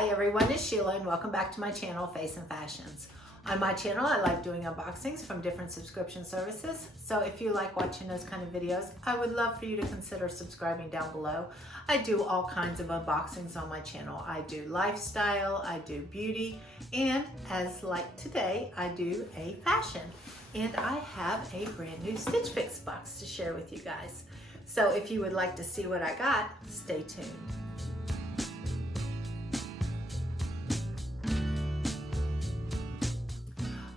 Hi everyone, it's Sheila and welcome back to my channel, Face and Fashions. On my channel, I like doing unboxings from different subscription services. So if you like watching those kind of videos, I would love for you to consider subscribing down below. I do all kinds of unboxings on my channel. I do lifestyle, I do beauty, and as like today, I do a fashion. And I have a brand new Stitchfix box to share with you guys. So if you would like to see what I got, stay tuned.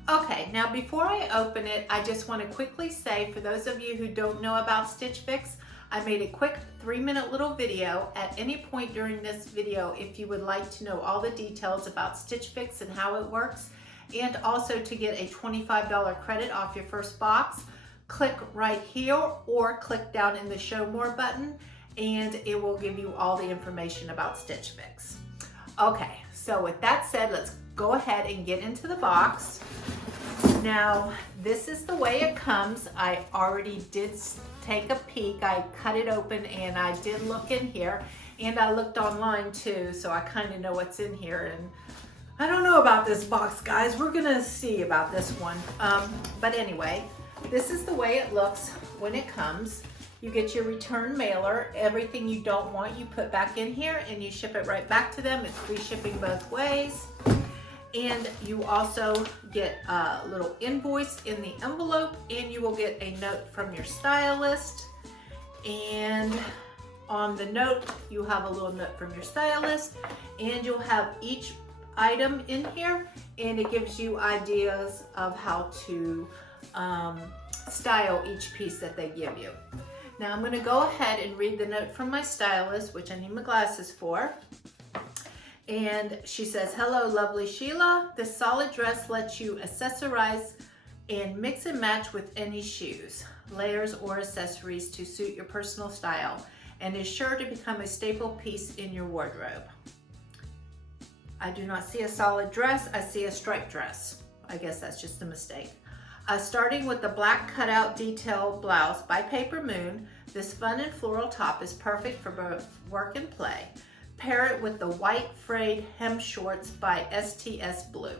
Okay, now before I open it, I just want to quickly say, for those of you who don't know about Stitchfix, I made a quick 3-minute little video. At any point during this video, if you would like to know all the details about Stitchfix and how it works, and also to get a $25 credit off your first box, click right here or click down in the Show More button, and it will give you all the information about Stitchfix. Okay, so with that said, let's go ahead and get into the box. Now, this is the way it comes. I already did take a peek. I cut it open and I did look in here, and I looked online too, so I kind of know what's in here. And I don't know about this box, guys. We're gonna see about this one. But anyway, this is the way it looks when it comes. You get your return mailer. Everything you don't want, you put back in here and you ship it right back to them. It's free shipping both ways. And you also get a little invoice in the envelope, and you will get a note from your stylist. And on the note, you have a little note from your stylist, and you'll have each item in here, and it gives you ideas of how to style each piece that they give you. Now I'm going to go ahead and read the note from my stylist, which I need my glasses for. And she says, "Hello, lovely Sheila. This solid dress lets you accessorize and mix and match with any shoes, layers, or accessories to suit your personal style, and is sure to become a staple piece in your wardrobe." I do not see a solid dress. I see a striped dress. I guess that's just a mistake. Starting with the black cutout detail blouse by Paper Moon, this fun and floral top is perfect for both work and play. Pair it with the white frayed hem shorts by STS Blue.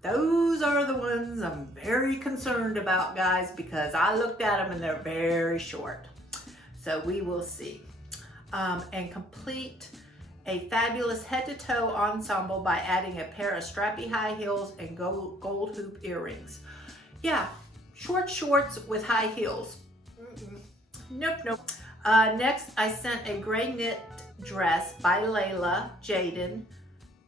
Those are the ones I'm very concerned about, guys, because I looked at them and they're very short. So we will see. And complete a fabulous head-to-toe ensemble by adding a pair of strappy high heels and gold hoop earrings. Yeah, short shorts with high heels. Nope, nope. Next, I sent a gray knit dress by Layla Jaden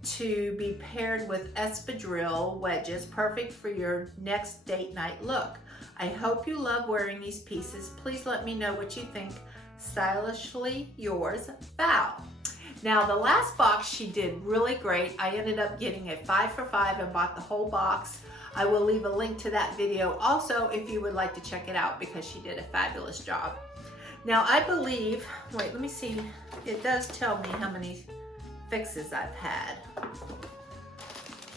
to be paired with espadrille wedges, perfect for your next date night look. I hope you love wearing these pieces. Please let me know what you think. Stylishly yours, Val. Now, the last box she did really great. I ended up getting a 5 for $5 and bought the whole box. I will leave a link to that video also if you would like to check it out, because she did a fabulous job. Now, I believe, wait, let me see. It does tell me how many fixes I've had.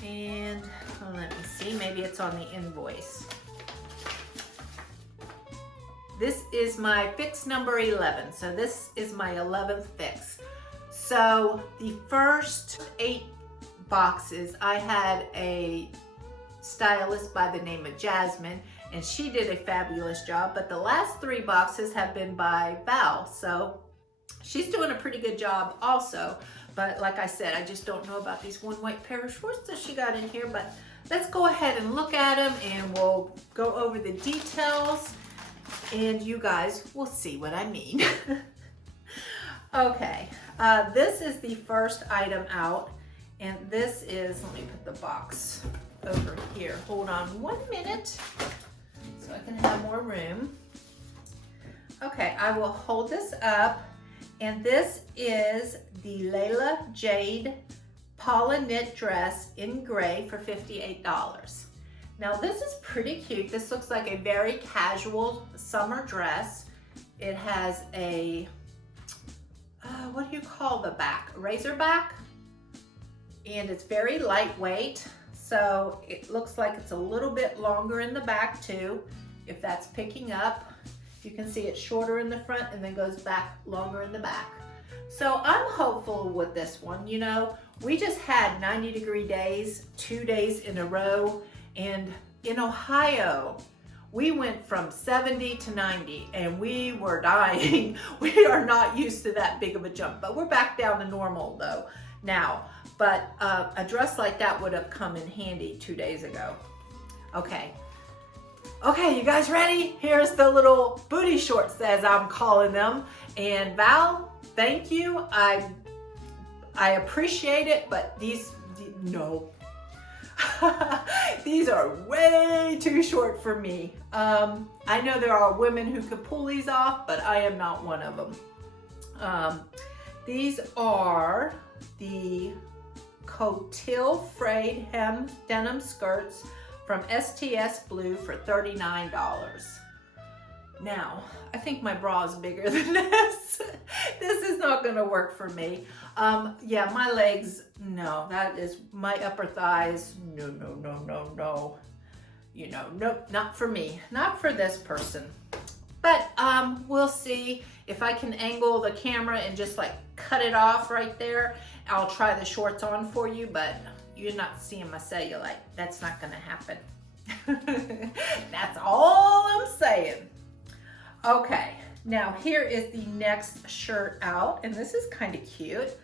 And let me see, maybe it's on the invoice. This is my fix number 11. So this is my 11th fix. So the first 8 boxes, I had a stylist by the name of Jasmine, and she did a fabulous job, but the last 3 boxes have been by Val, so she's doing a pretty good job also. But like I said, I just don't know about these one white pair of shorts that she got in here, but let's go ahead and look at them and we'll go over the details and you guys will see what I mean. Okay, this is the first item out, and this is, let me put the box over here. Hold on 1 minute so I can have more room. Okay, I will hold this up, and this is the Layla Jade Paula knit dress in gray for $58. Now this is pretty cute. This looks like a very casual summer dress. It has a, what do you call the back? Razor back? And it's very lightweight. So it looks like it's a little bit longer in the back too, if that's picking up. You can see it's shorter in the front and then goes back longer in the back. So I'm hopeful with this one. You know, we just had 90-degree days, 2 days in a row, and in Ohio, we went from 70 to 90 and we were dying. We are not used to that big of a jump, but we're back down to normal though now. But a dress like that would have come in handy 2 days ago. Okay, you guys ready? Here's the little booty shorts as I'm calling them. And Val, thank you. I appreciate it, but no. These are way too short for me. I know there are women who could pull these off, but I am not one of them. These are the Cotil frayed hem denim skirts from STS Blue for $39. Now, I think my bra is bigger than this. This is not gonna work for me. Yeah, my legs, no, that is my upper thighs. No. You know, nope, not for me, not for this person. But we'll see if I can angle the camera and just like cut it off right there. I'll try the shorts on for you, but you're not seeing my cellulite. That's not gonna happen. That's all I'm saying. Okay, now here is the next shirt out, and this is kind of cute.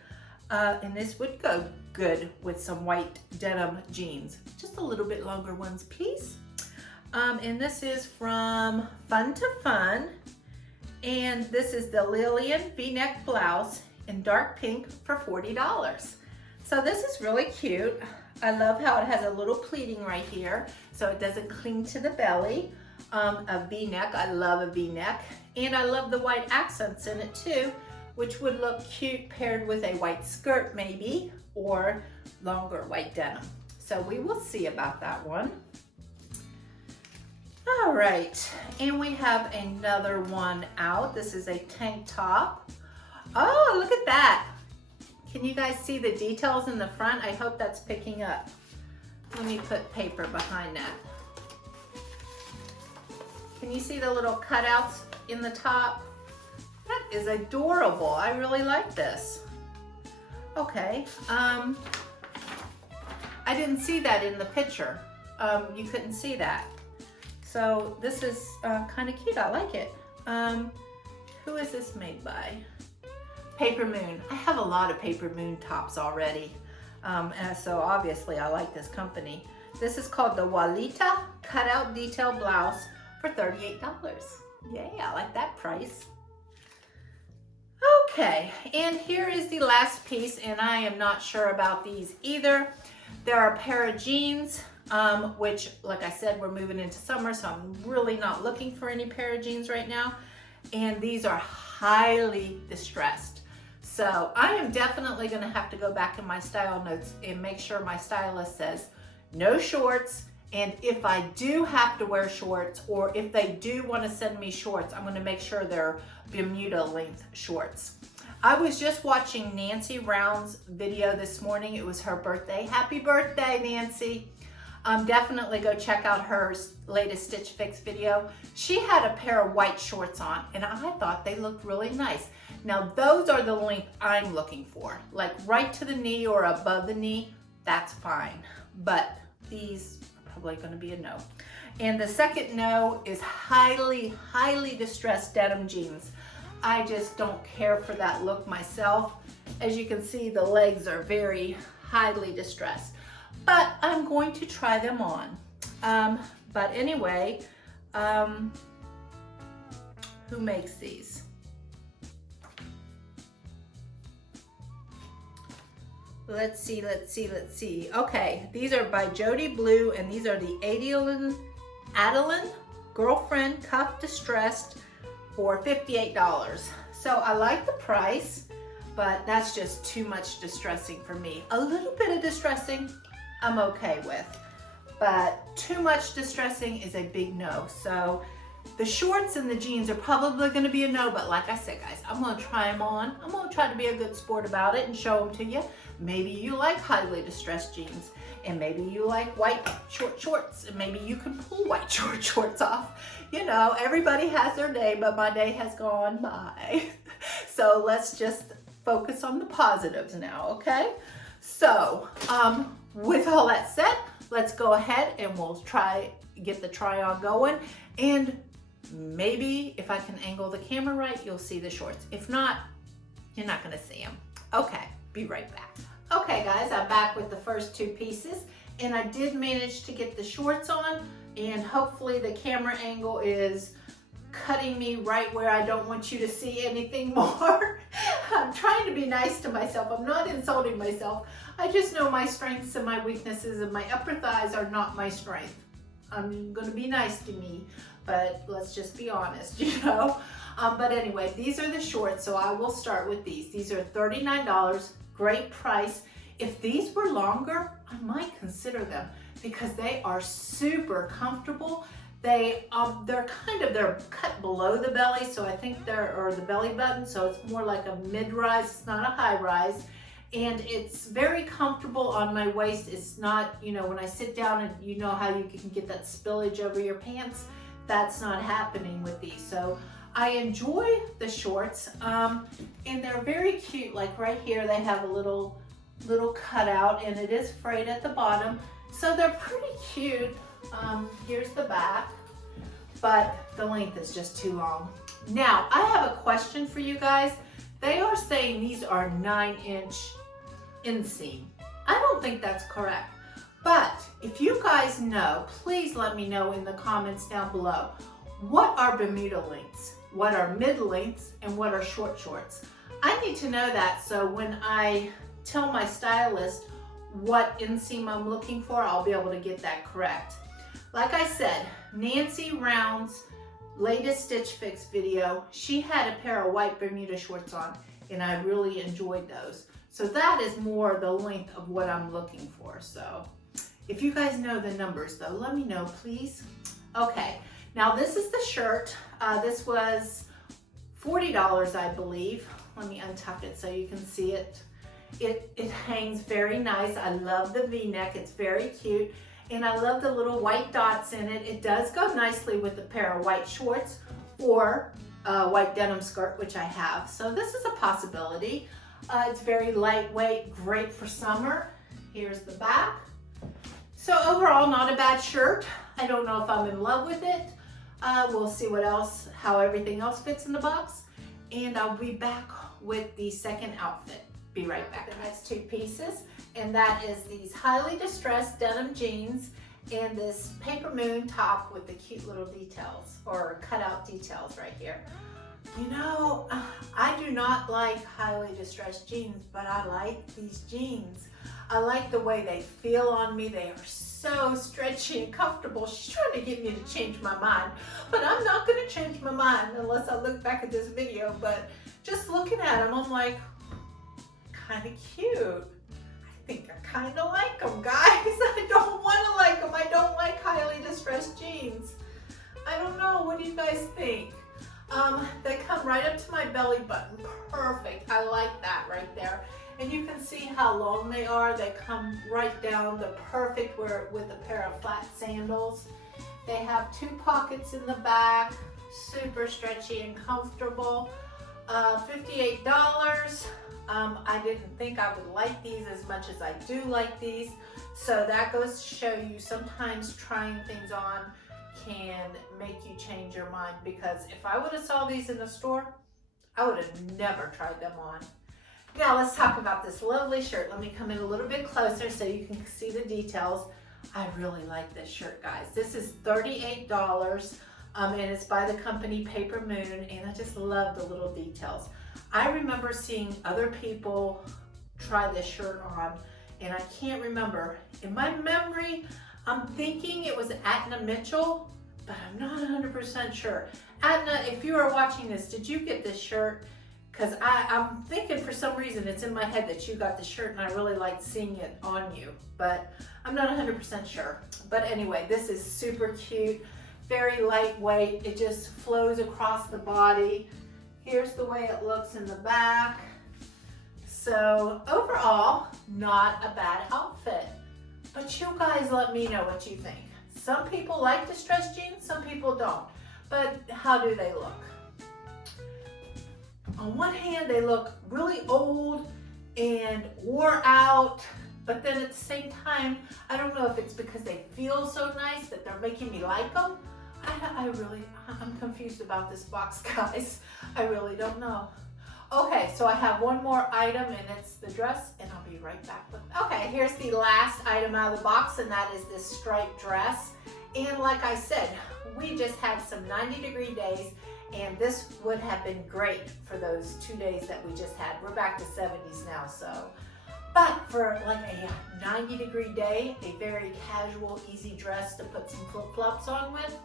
And this would go good with some white denim jeans. Just a little bit longer ones, please. And this is from Fun to Fun. And this is the Lillian V-neck blouse in dark pink for $40. So this is really cute. I love how it has a little pleating right here so it doesn't cling to the belly. A V-neck, I love a V-neck. And I love the white accents in it too, which would look cute paired with a white skirt maybe, or longer white denim. So we will see about that one. All right, and we have another one out. This is a tank top. Oh, look at that. Can you guys see the details in the front? I hope that's picking up. Let me put paper behind that. Can you see the little cutouts in the top? That is adorable. I really like this. Okay, I didn't see that in the picture. You couldn't see that. So this is kind of cute. I like it. Who is this made by? Paper Moon. I have a lot of Paper Moon tops already. And so obviously I like this company. This is called the Walita Cutout Detail Blouse for $38. Yay, I like that price. Okay, and here is the last piece, and I am not sure about these either. There are a pair of jeans, which, like I said, we're moving into summer, so I'm really not looking for any pair of jeans right now. And these are highly distressed. So I am definitely gonna have to go back in my style notes and make sure my stylist says no shorts. And if I do have to wear shorts, or if they do want to send me shorts, I'm going to make sure they're Bermuda length shorts. I was just watching Nancy Round's video this morning. It was her birthday. Happy birthday, Nancy. Definitely go check out her latest Stitch Fix video. She had a pair of white shorts on, and I thought they looked really nice. Now, those are the length I'm looking for. Like right to the knee or above the knee, that's fine. But these probably going to be a no. And the second no is highly distressed denim jeans. I just don't care for that look myself. As you can see, the legs are very highly distressed, but I'm going to try them on. But anyway, who makes these? Let's see. Okay, these are by Jody Blue, and these are the Adeline Girlfriend Cuff Distressed for $58. So I like the price, but that's just too much distressing for me. A little bit of distressing, I'm okay with, but too much distressing is a big no. So the shorts and the jeans are probably gonna be a no, but like I said, guys, I'm gonna try them on. I'm gonna try to be a good sport about it and show them to you. Maybe you like highly distressed jeans, and maybe you like white short shorts, and maybe you can pull white short shorts off. You know, everybody has their day, but my day has gone by. So let's just focus on the positives now, okay? So, with all that said, let's go ahead and we'll get the try on going. And maybe if I can angle the camera right, you'll see the shorts. If not, you're not gonna see them. Okay, be right back. Okay guys, I'm back with the first two pieces, and I did manage to get the shorts on, and hopefully the camera angle is cutting me right where I don't want you to see anything more. I'm trying to be nice to myself. I'm not insulting myself. I just know my strengths and my weaknesses, and my upper thighs are not my strength. I'm gonna be nice to me, but let's just be honest, you know? But anyway, these are the shorts, so I will start with these. These are $39, great price. If these were longer, I might consider them because they are super comfortable. They're cut below the belly, so I think or the belly button, so it's more like a mid-rise, it's not a high-rise. And it's very comfortable on my waist. It's not, you know, when I sit down and you know how you can get that spillage over your pants, that's not happening with these. So I enjoy the shorts, and they're very cute. Like right here, they have a little cutout, and it is frayed at the bottom. So they're pretty cute. Here's the back, but the length is just too long. Now, I have a question for you guys. They are saying these are 9-inch inseam. I don't think that's correct. But if you guys know, please let me know in the comments down below. What are Bermuda lengths? What are mid lengths? And what are short shorts? I need to know that, so when I tell my stylist what inseam I'm looking for, I'll be able to get that correct. Like I said, Nancy Round's latest Stitch Fix video, she had a pair of white Bermuda shorts on, and I really enjoyed those. So that is more the length of what I'm looking for. So if you guys know the numbers though, let me know please. Okay, now this is the shirt. This was $40, I believe. Let me untuck it so you can see it. It hangs very nice. I love the V-neck, it's very cute. And I love the little white dots in it. It does go nicely with a pair of white shorts or a white denim skirt, which I have. So this is a possibility. It's very lightweight, great for summer. Here's the back. So overall, not a bad shirt. I don't know if I'm in love with it. We'll see how everything else fits in the box. And I'll be back with the second outfit. Be right back. The next two pieces, and that is these highly distressed denim jeans and this paper moon top with the cute little details or cutout details right here. You know, I do not like highly distressed jeans, but I like these jeans. I like the way they feel on me. They are so stretchy and comfortable. She's trying to get me to change my mind, but I'm not going to change my mind unless I look back at this video. But just looking at them, I'm like, kind of cute. I think I kind of like them, guys. I don't want to like them. I don't like highly distressed jeans. I don't know. What do you guys think? They come right up to my belly button. Perfect. I like that right there. And you can see how long they are. They come right down. They're perfect with a pair of flat sandals. They have 2 pockets in the back. Super stretchy and comfortable. $58. I didn't think I would like these as much as I do like these. So that goes to show you sometimes trying things on can make you change your mind, because if I would have saw these in the store, I would have never tried them on. Now let's talk about this lovely shirt. Let me come in a little bit closer so you can see the details. I really like this shirt, guys. This is $38, and it's by the company Paper Moon, and I just love the little details. I remember seeing other people try this shirt on, and I can't remember. In my memory, I'm thinking it was Adna Mitchell, but I'm not 100% sure. Adna, if you are watching this, did you get this shirt? Because I'm thinking for some reason it's in my head that you got the shirt, and I really liked seeing it on you, but I'm not 100% sure. But anyway, this is super cute, very lightweight. It just flows across the body. Here's the way it looks in the back. So overall, not a bad outfit. But you guys let me know what you think. Some people like distressed jeans, some people don't. But how do they look? on one hand, they look really old and wore out, but then at the same time, I don't know if it's because they feel so nice that they're making me like them. I'm confused about this box, guys. I really don't know. Okay, so I have one more item, and it's the dress, and I'll be right back with it. Okay, here's the last item out of the box, and that is this striped dress. And like I said, we just had some 90-degree days, and this would have been great for those 2 days that we just had. We're back to 70s now, so. But for like a 90-degree day, a very casual, easy dress to put some flip-flops on with,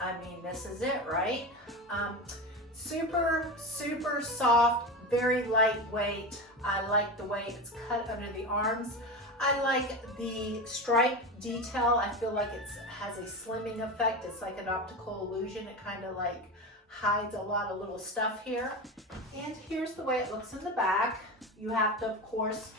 I mean, this is it, right? Super, super soft, very lightweight. I like the way it's cut under the arms. I like the stripe detail. I feel like it has a slimming effect. It's like an optical illusion. It kind of like hides a lot of little stuff here. And here's the way it looks in the back. You have to, of course,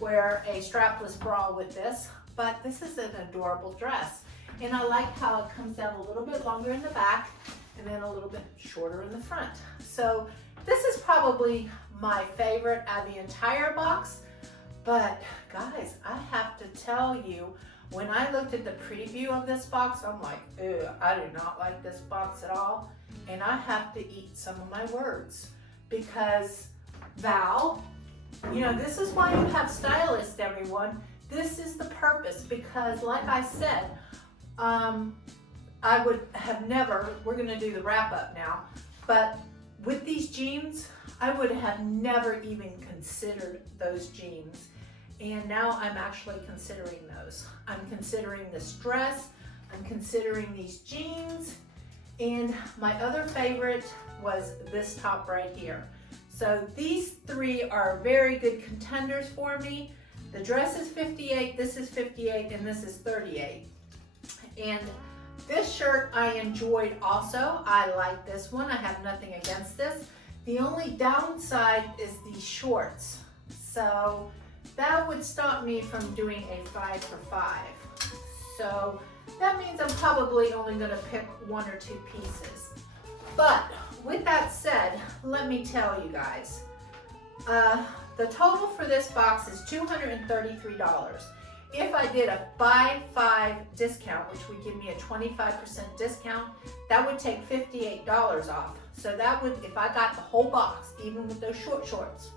wear a strapless bra with this, but this is an adorable dress. And I like how it comes down a little bit longer in the back and then a little bit shorter in the front. So this is probably my favorite out of the entire box. But guys, I have to tell you, when I looked at the preview of this box, I'm like, ew, I do not like this box at all. And I have to eat some of my words because Val, you know, this is why you have stylists, everyone. This is the purpose, because like I said, I would have never, we're gonna do the wrap up now, but with these jeans, I would have never even considered those jeans. And now I'm actually considering those. I'm considering this dress, I'm considering these jeans, and my other favorite was this top right here. So these three are very good contenders for me. The dress is 58, this is 58, and this is 38. And this shirt I enjoyed also. I like this one. I have nothing against this. The only downside is the shorts. So that would stop me from doing a 5 for 5. So that means I'm probably only gonna pick 1 or 2 pieces. But with that said, let me tell you guys, the total for this box is $233. If I did a buy 5 discount, which would give me a 25% discount, that would take $58 off. So that would, if I got the whole box, even with those short shorts,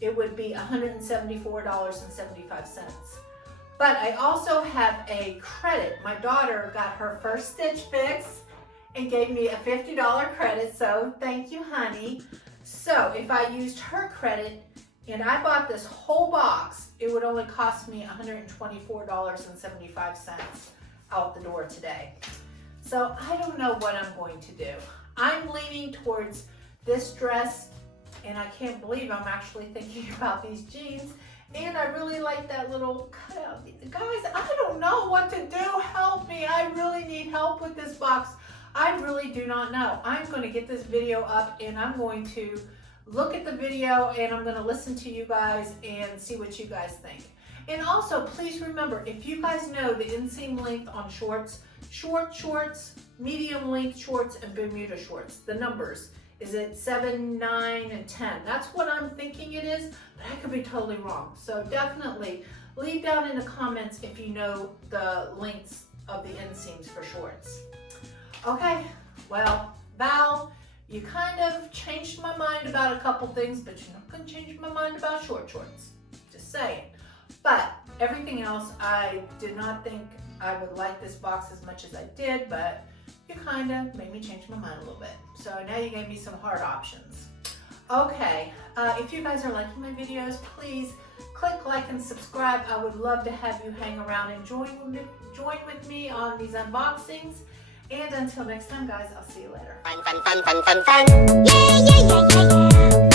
it would be $174.75. But I also have a credit. My daughter got her first Stitchfix and gave me a $50 credit, so thank you, honey. So if I used her credit and I bought this whole box, it would only cost me $124.75 out the door today. So I don't know what I'm going to do. I'm leaning towards this dress, and I can't believe I'm actually thinking about these jeans. And I really like that little cutout. Guys, I don't know what to do. Help me. I really need help with this box. I really do not know. I'm going to get this video up, and I'm going to look at the video, and I'm going to listen to you guys and see what you guys think. And also, please remember, if you guys know the inseam length on shorts, short shorts, medium length shorts, and Bermuda shorts, the numbers, is it 7, 9, and 10? That's what I'm thinking it is, but I could be totally wrong. So definitely leave down in the comments if you know the lengths of the inseams for shorts. Okay, well, Val, you kind of changed my mind about a couple things, but you're not going to change my mind about short shorts. Just saying. But everything else, I did not think I would like this box as much as I did, but you kind of made me change my mind a little bit. So now you gave me some hard options. Okay, if you guys are liking my videos, please click like and subscribe. I would love to have you hang around and join with me on these unboxings. And until next time, guys, I'll see you later. Fun, fun, fun, fun, fun, fun. Yeah, yeah, yeah, yeah, yeah.